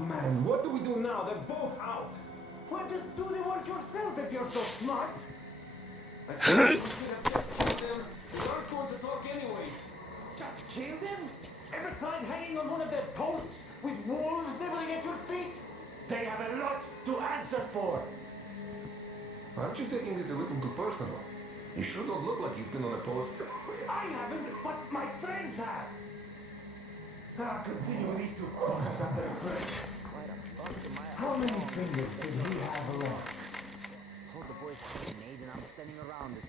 man, what do we do now? They're both out. Well, just do the work yourself if you're so smart. I think we should have just killed them. They aren't going to talk anyway. Just kill them? Ever tried hanging on one of their posts with wolves nibbling at your feet? They have a lot to answer for. Aren't you taking this a little too personal? You sure don't look like you've been on a post. I haven't, but my friends have. I'll continue with these two fuckers after a break. How many fingers did he have alone? Hold the boys grenade and I'm standing around this.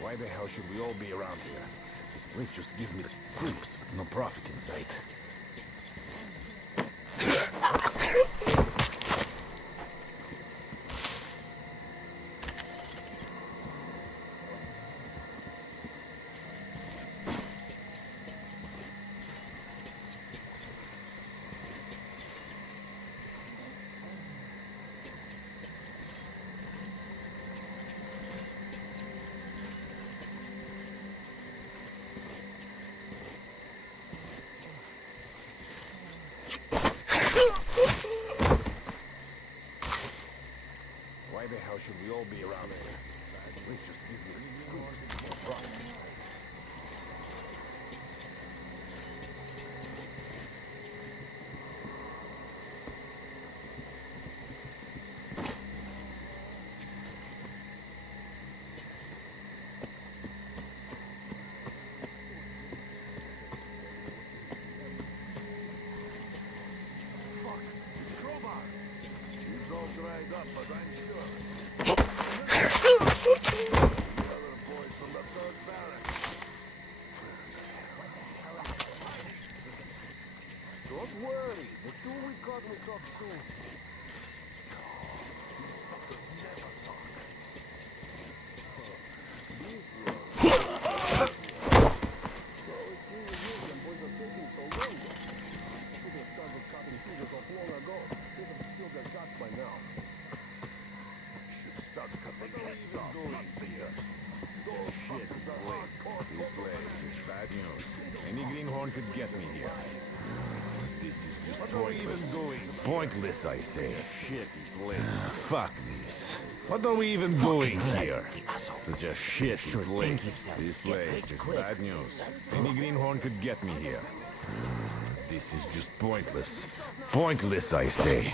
Why the hell should we all be around here? This place just gives me the creeps, with no profit in sight. Why the hell should we all be around here? This place just gives me the creeps, with no profit in sight. Dried up, but I'm sure. The other boys from the third barracks. Don't worry, the two we caught will talk soon. Could get me here. This is just pointless. Pointless, I say. Shitty place. Fuck this. What are we even doing here? Such a shitty place. This place is bad news. Any greenhorn could get me here. This is just pointless. Pointless, I say.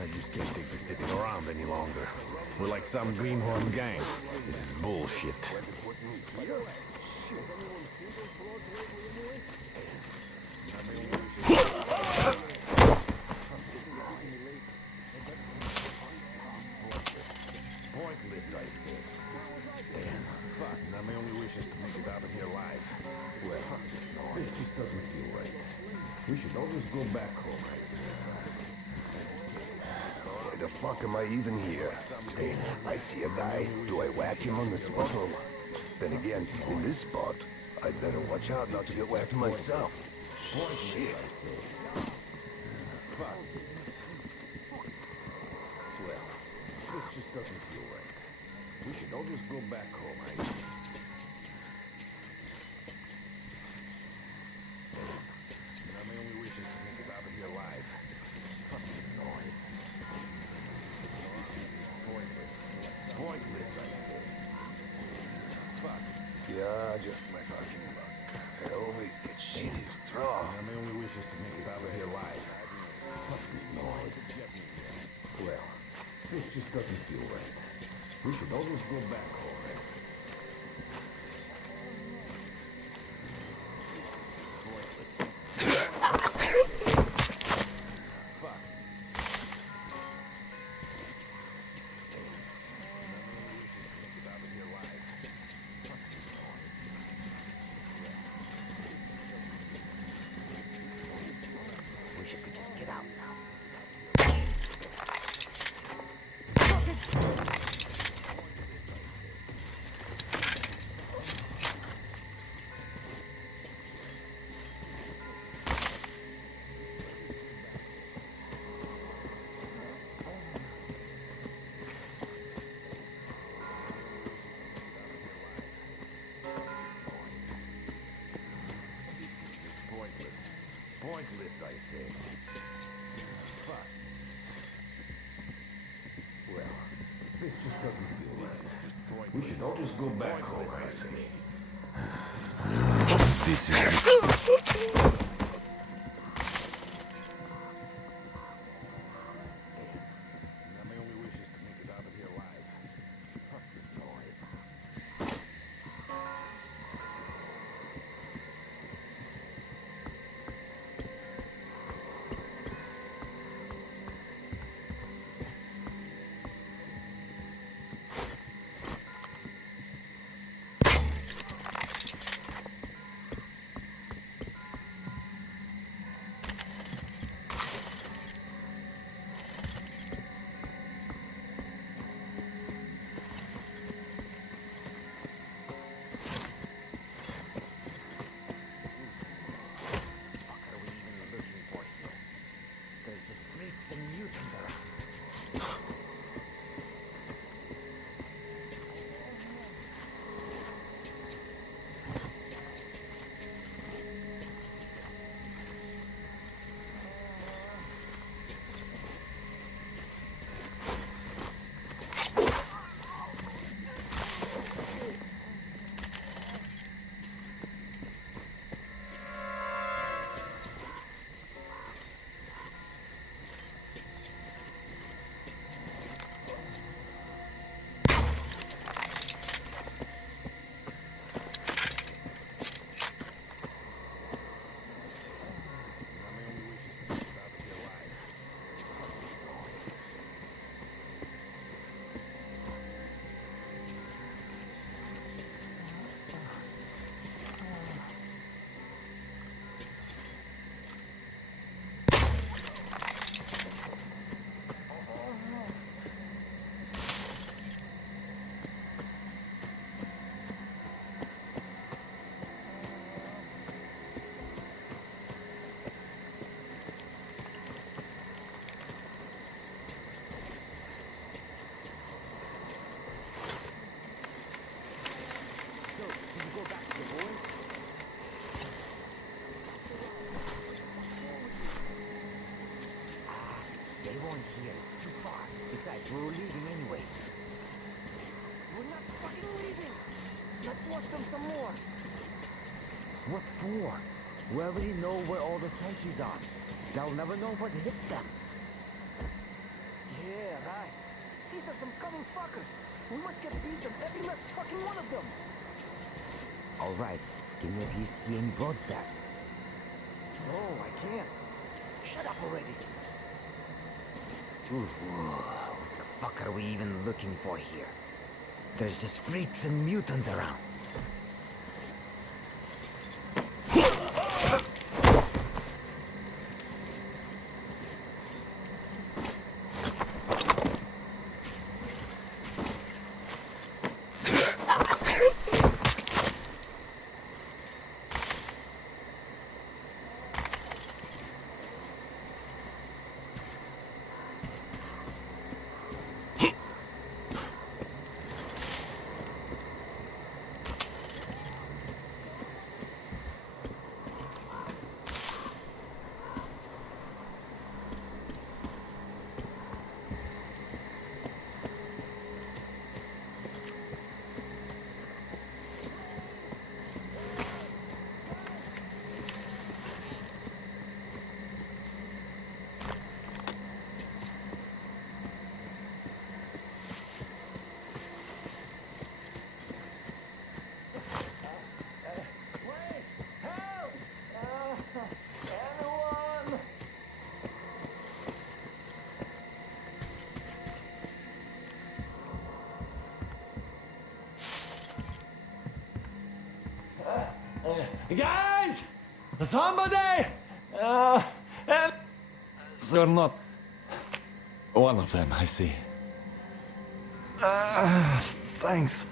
I just can't take this sitting around any longer. We're like some greenhorn gang. This is bullshit. Pointless, I say. Damn, fuck. Now my only wish is to make it out of here alive. Well, this just doesn't feel right. We should all just go back home, I say. Why the fuck am I even here? Hey, I see a guy. Do I whack him on the spot or... Then again, in this spot, I'd better watch out not to get whacked myself. Shit. Fuck this. Well, this just doesn't feel right. We should all just go back home, I say. Now my only wish is to make it out of here alive. Fuck this noise. Pointless. Pointless, I say. Fuck. Yeah, just my fucking luck. I always get shitty straw. Now my only wish is to make it out of here alive. Fuck this noise. Well, this just doesn't feel right. We should all just go back home, I say. Fuck. Wish I could just get out now. Pointless, I say. Fuck. Well, this just doesn't feel right. We should all just go back home, I say. This is... Now my only wish is to make it out of here alive. Fuck this noise. We're leaving anyway. We're not fucking leaving! Let's watch them some more! What for? We already know where all the sentries are. They'll never know what hit them. Yeah, right. These are some cunning fuckers. We must get beats on every last fucking one of them. All right. Can you at least see any broads there? No, I can't. Shut up already. Ooh, what the fuck are we even looking for here? There's just freaks and mutants around. Guys! Somebody! And... You're not... one of them, I see. Thanks.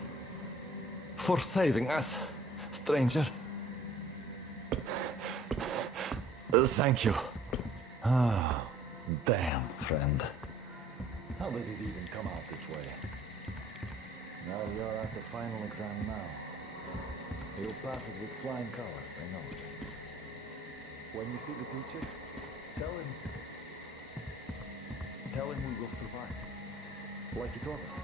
For saving us, stranger. Thank you. Oh, damn, friend. How did it even come out this way? Now you're at the final exam now. You'll pass it with flying colors, I know. When you see the teacher, tell him we will survive. Like he taught us.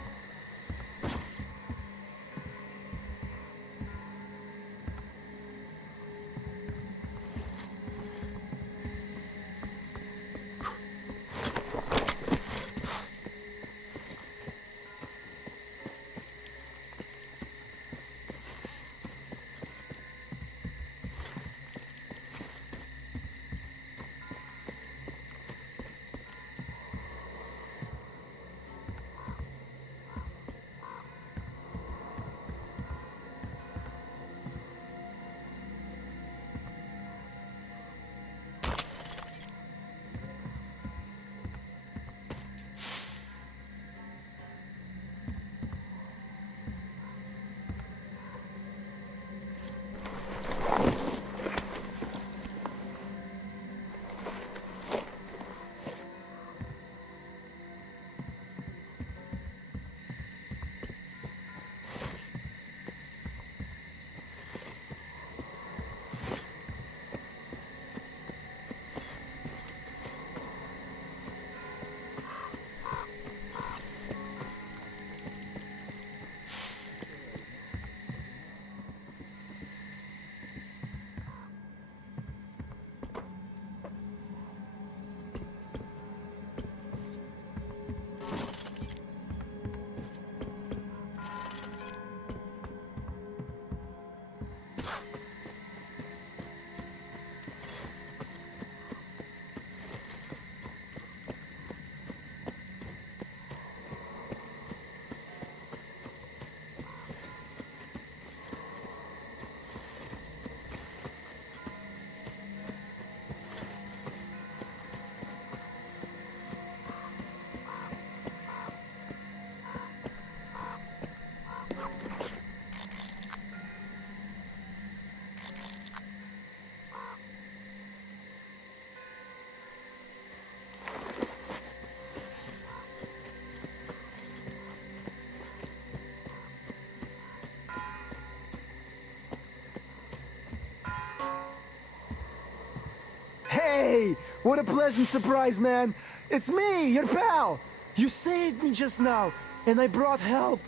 Hey, what a pleasant surprise, man. It's me, your pal. You saved me just now, and I brought help.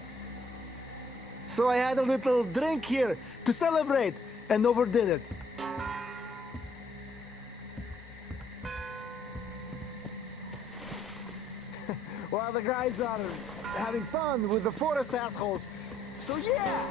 So I had a little drink here to celebrate, and overdid it. While the guys are having fun with the forest assholes. So yeah!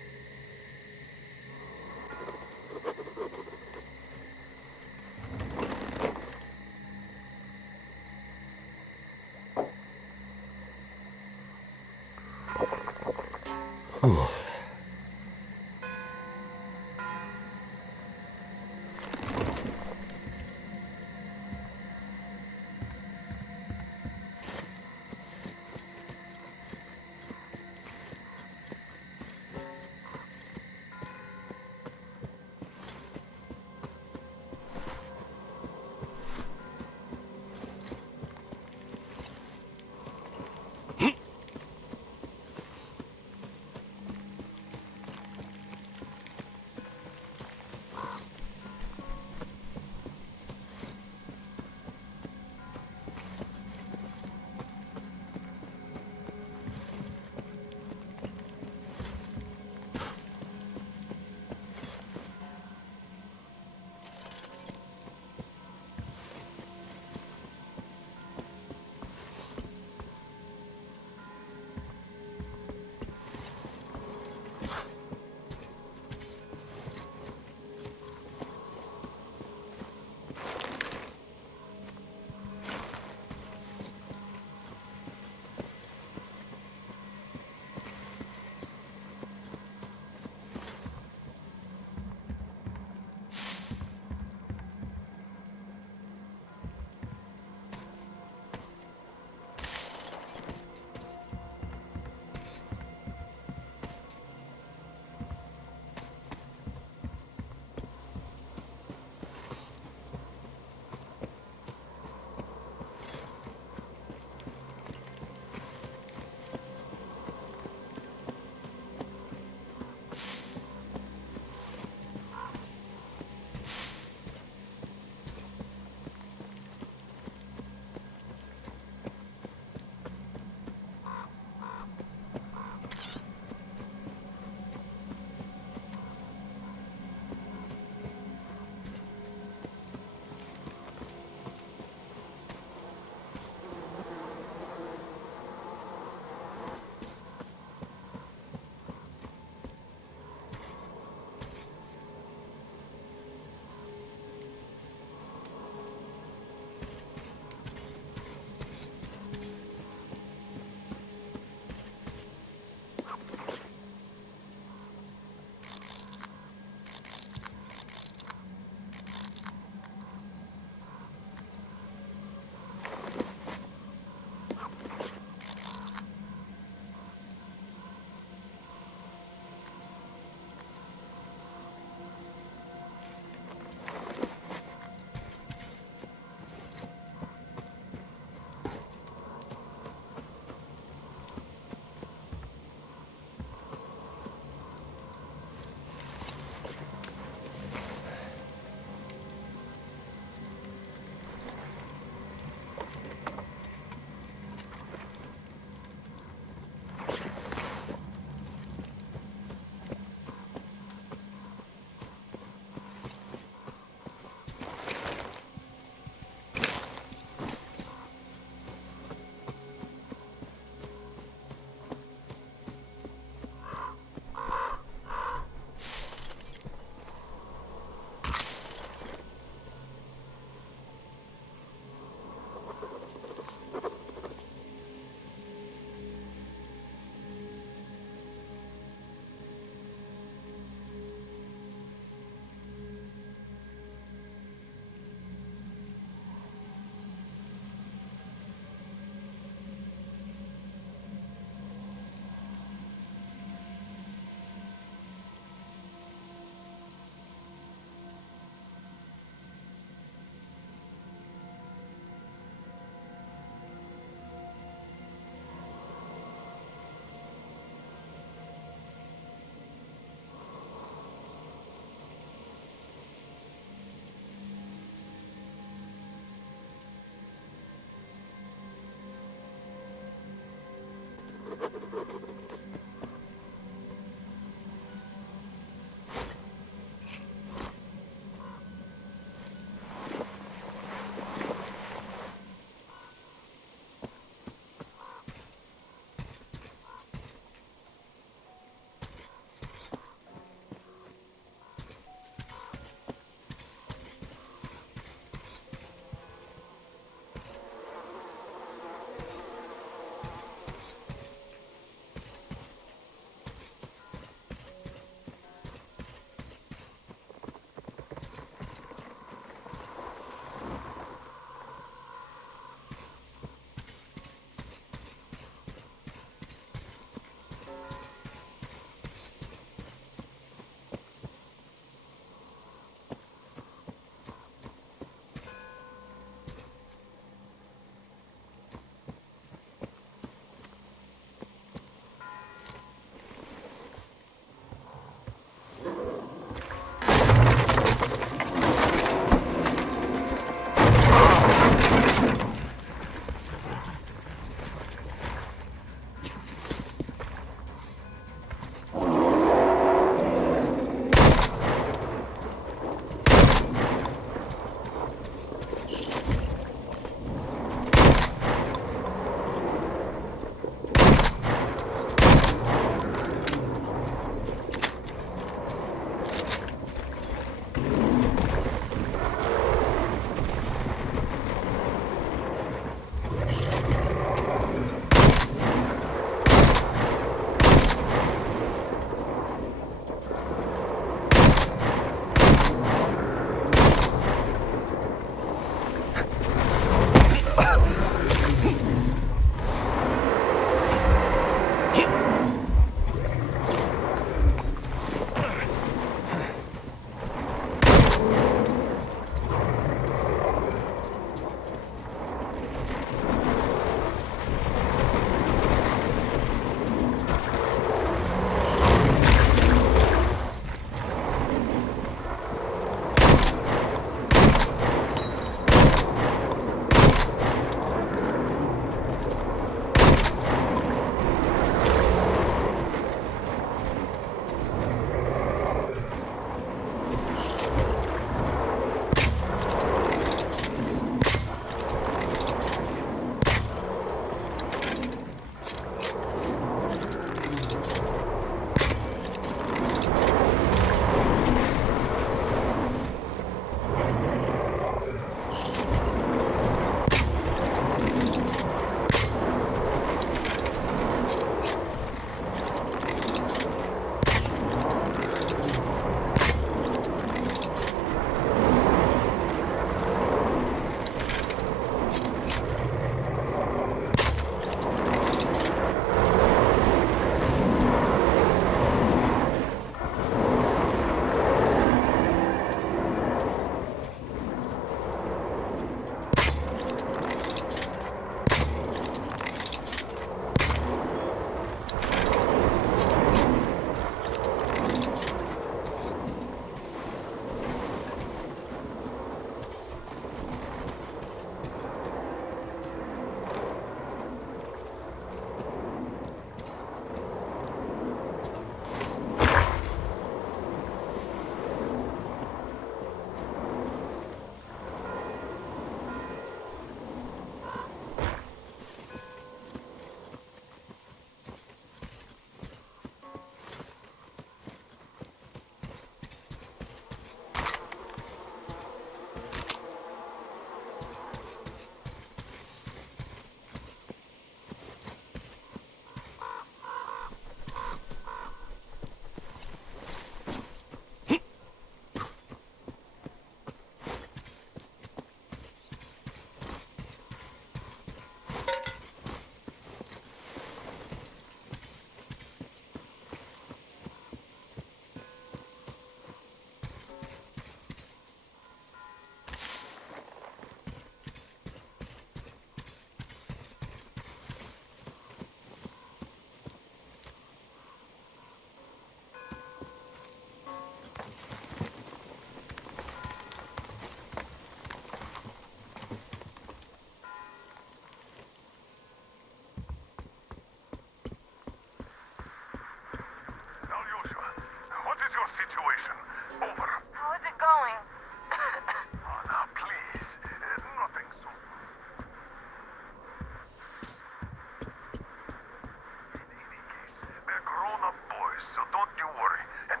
don't you worry. And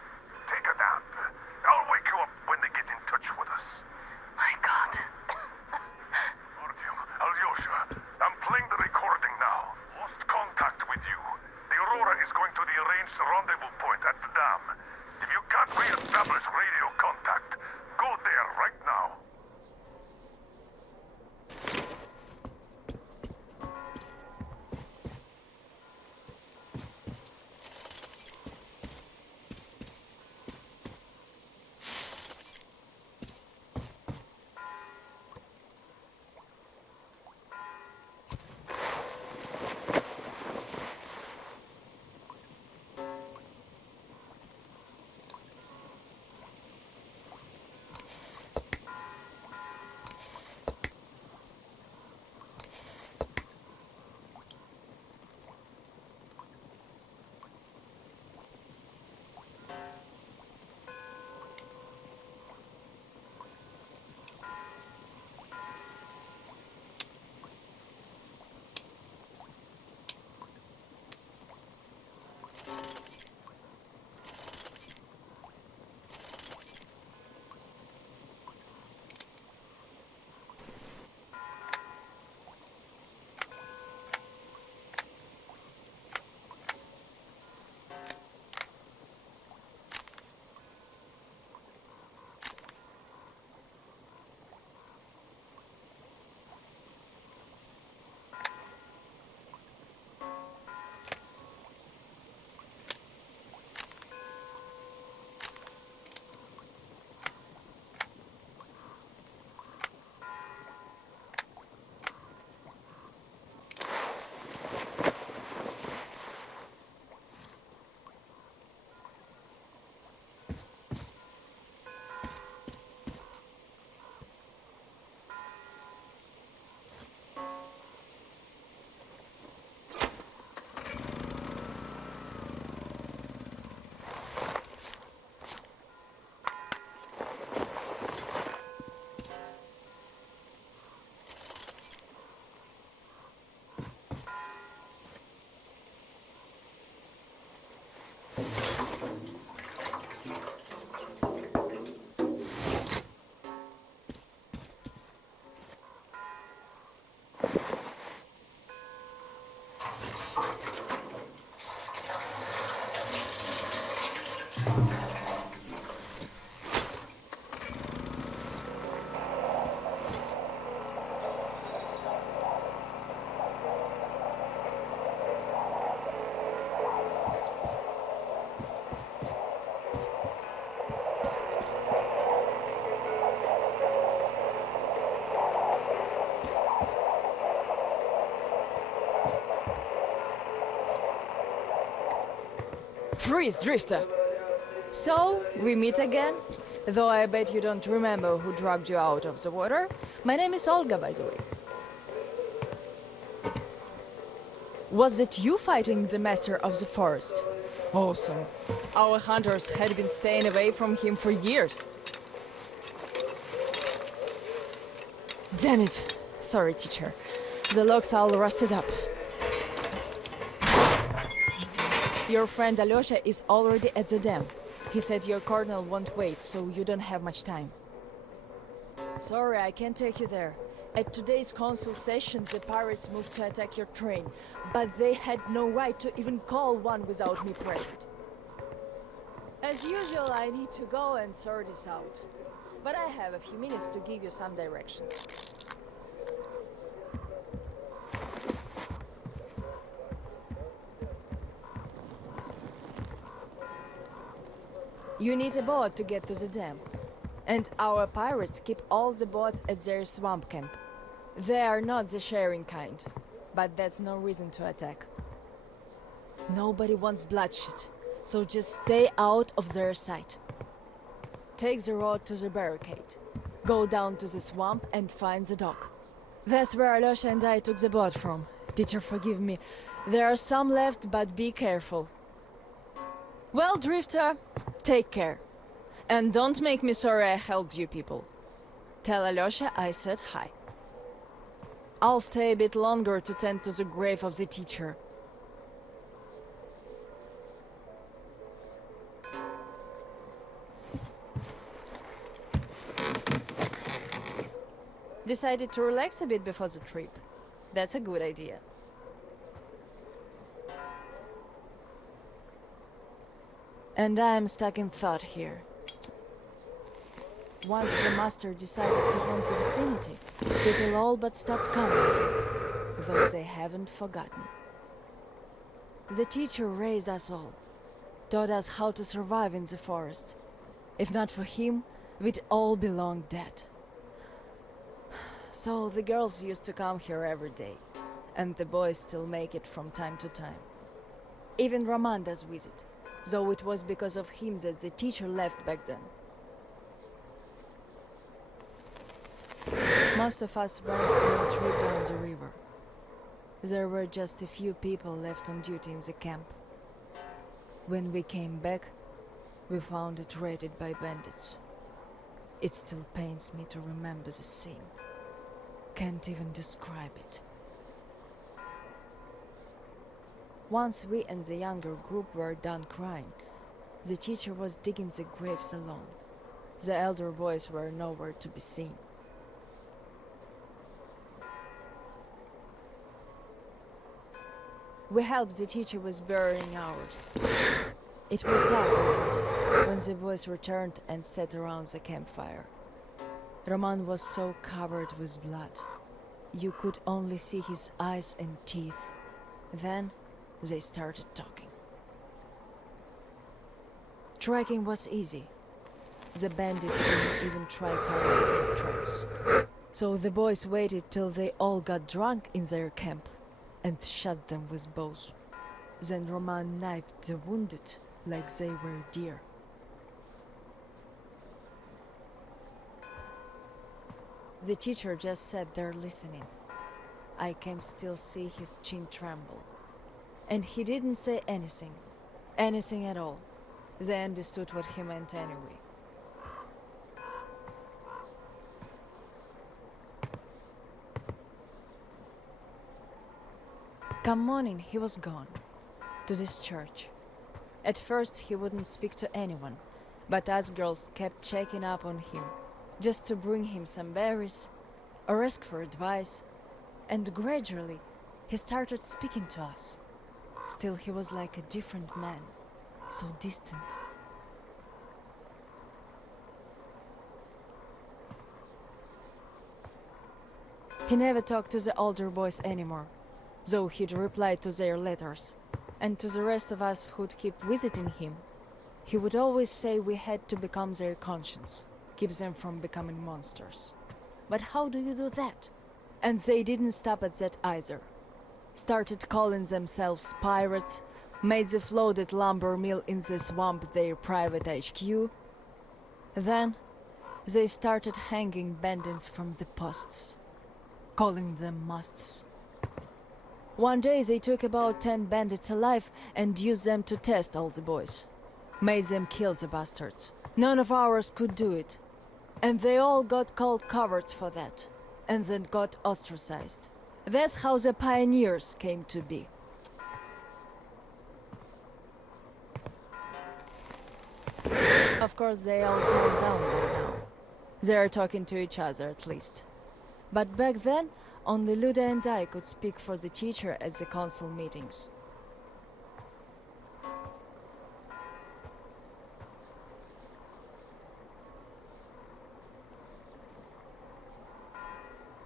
take a nap. I'll wake you up when they get in touch with us. My God. Artyom, Alyosha, I'm playing the recording now. Lost contact with you. The Aurora is going to the arranged rendezvous point at the dam. If you can't re-establish radio contact, go there right now. Freeze, Drifter! So, we meet again? Though I bet you don't remember who dragged you out of the water. My name is Olga, by the way. Was it you fighting the Master of the Forest? Awesome. Our hunters had been staying away from him for years. Damn it. Sorry, teacher. The logs all rusted up. Your friend Alyosha is already at the dam. He said your colonel won't wait, so you don't have much time. Sorry, I can't take you there. At today's council session, the pirates moved to attack your train, but they had no right to even call one without me present. As usual, I need to go and sort this out. But I have a few minutes to give you some directions. You need a boat to get to the dam. And our pirates keep all the boats at their swamp camp. They are not the sharing kind, but that's no reason to attack. Nobody wants bloodshed, so just stay out of their sight. Take the road to the barricade. Go down to the swamp and find the dock. That's where Alyosha and I took the boat from. Teacher, forgive me. There are some left, but be careful. Well, Drifter, take care. And don't make me sorry I helped you people. Tell Alyosha I said hi. I'll stay a bit longer to tend to the grave of the teacher. Decided to relax a bit before the trip. That's a good idea. And I'm stuck in thought here. Once the master decided to haunt the vicinity, people all but stopped coming, though they haven't forgotten. The teacher raised us all, taught us how to survive in the forest. If not for him, we'd all be long dead. So the girls used to come here every day, and the boys still make it from time to time. Even Roman does visit, though it was because of him that the teacher left back then. Most of us went on a trip down the river. There were just a few people left on duty in the camp. When we came back, we found it raided by bandits. It still pains me to remember the scene. Can't even describe it. Once we and the younger group were done crying, the teacher was digging the graves alone. The elder boys were nowhere to be seen. We helped the teacher with burying ours. It was dark already when the boys returned and sat around the campfire. Roman was so covered with blood. You could only see his eyes and teeth. Then they started talking. Tracking was easy. The bandits didn't even try covering their tracks. So the boys waited till they all got drunk in their camp and shot them with bows. Then Roman knifed the wounded like they were deer. The teacher just sat there listening. I can still see his chin tremble. And he didn't say anything. Anything at all. They understood what he meant anyway. Come morning, he was gone. To this church. At first he wouldn't speak to anyone, but us girls kept checking up on him, just to bring him some berries, or ask for advice, and gradually he started speaking to us. Still he was like a different man, so distant. He never talked to the older boys anymore, though he'd reply to their letters. And to the rest of us who'd keep visiting him, he would always say we had to become their conscience, keep them from becoming monsters. But how do you do that? And they didn't stop at that either. Started calling themselves pirates, made the floated lumber mill in the swamp their private HQ. Then they started hanging bandits from the posts, calling them musts. One day they took about 10 bandits alive and used them to test all the boys. Made them kill the bastards. None of ours could do it. And they all got called cowards for that. And then got ostracized. That's how the pioneers came to be. Of course they all calmed down by now. They are talking to each other at least. But back then, only Luda and I could speak for the teacher at the council meetings.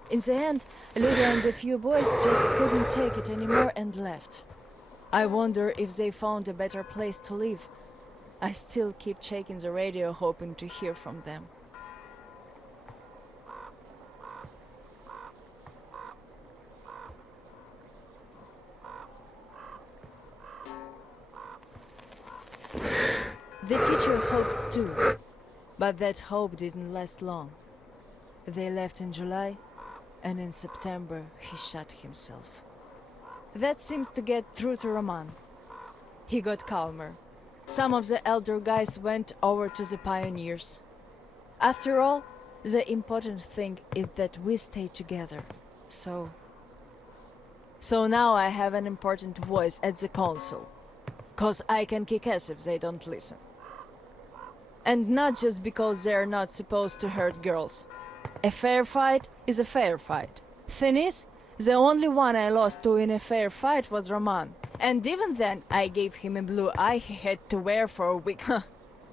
In the end, Luda and a few boys just couldn't take it anymore and left. I wonder if they found a better place to live. I still keep checking the radio hoping to hear from them. The teacher hoped too, but that hope didn't last long. They left in July, and in September he shot himself. That seemed to get through to Roman. He got calmer. Some of the elder guys went over to the pioneers. After all, the important thing is that we stay together. So now I have an important voice at the council. 'Cause I can kick ass if they don't listen. And not just because they're not supposed to hurt girls. A fair fight is a fair fight. Thing is, the only one I lost to in a fair fight was Roman. And even then, I gave him a blue eye he had to wear for a week.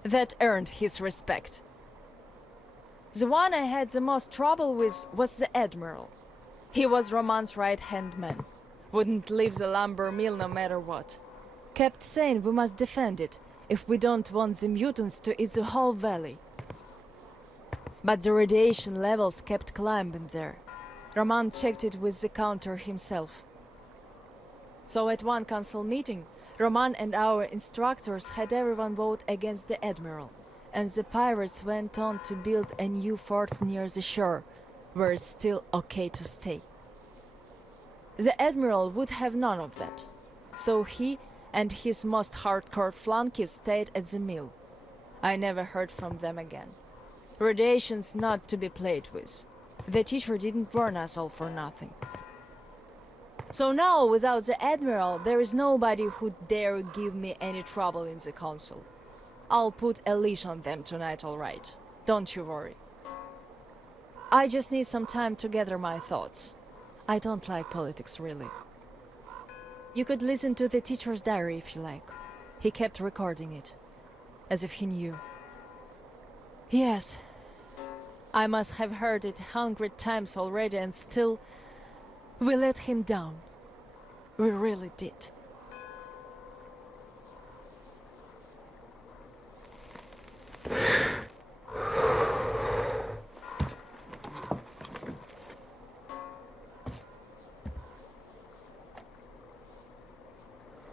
That earned his respect. The one I had the most trouble with was the Admiral. He was Roman's right-hand man. Wouldn't leave the lumber mill no matter what. Kept saying we must defend it if we don't want the mutants to eat the whole valley. But the radiation levels kept climbing there. Roman checked it with the counter himself. So at one council meeting, Roman and our instructors had everyone vote against the Admiral, and the pirates went on to build a new fort near the shore, where it's still okay to stay. The Admiral would have none of that, so he and his most hardcore flunkies stayed at the mill. I never heard from them again. Radiation's not to be played with. The teacher didn't warn us all for nothing. So now, without the Admiral, there is nobody who'd dare give me any trouble in the council. I'll put a leash on them tonight, all right. Don't you worry. I just need some time to gather my thoughts. I don't like politics, really. You could listen to the teacher's diary if you like. He kept recording it, as if he knew. Yes, I must have heard it 100 times already, and still, we let him down. We really did.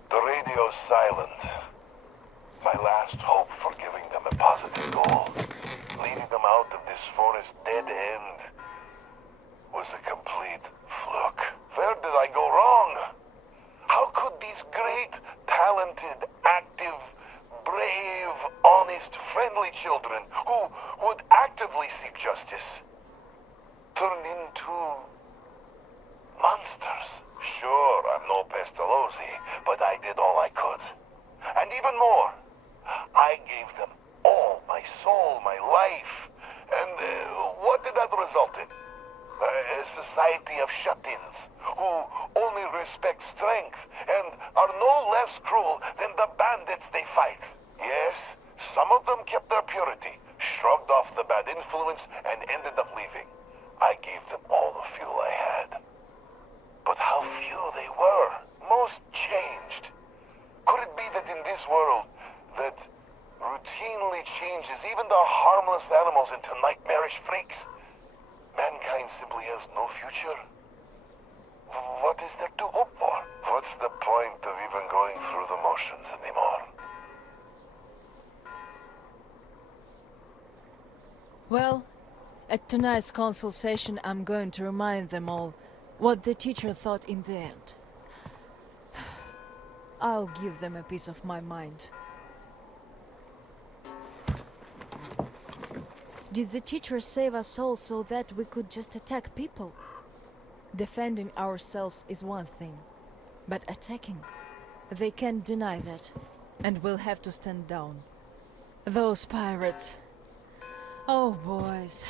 The radio's silent. My last hope for giving them a positive goal, leading them out of this forest dead end, was a complete fluke. Where did I go wrong? How could these great, talented, active, brave, honest, friendly children who would actively seek justice turn into monsters? Sure, I'm no Pestalozzi, but I did all I could. And even more, I gave them all my soul, my life. And what did that result in? A society of shut-ins who only respect strength and are no less cruel than the bandits they fight. Yes, some of them kept their purity, shrugged off the bad influence, and ended up leaving. I gave them all the fuel I had. But how few they were. Most changed. Could it be that in this world that routinely changes even the harmless animals into nightmarish freaks, mankind simply has no future? What is there to hope for? What's the point of even going through the motions anymore? Well, at tonight's council session, I'm going to remind them all what the teacher thought in the end. I'll give them a piece of my mind. Did the teacher save us all so that we could just attack people? Defending ourselves is one thing, but attacking, they can't deny that, and we'll have to stand down. Those pirates. Oh, boys.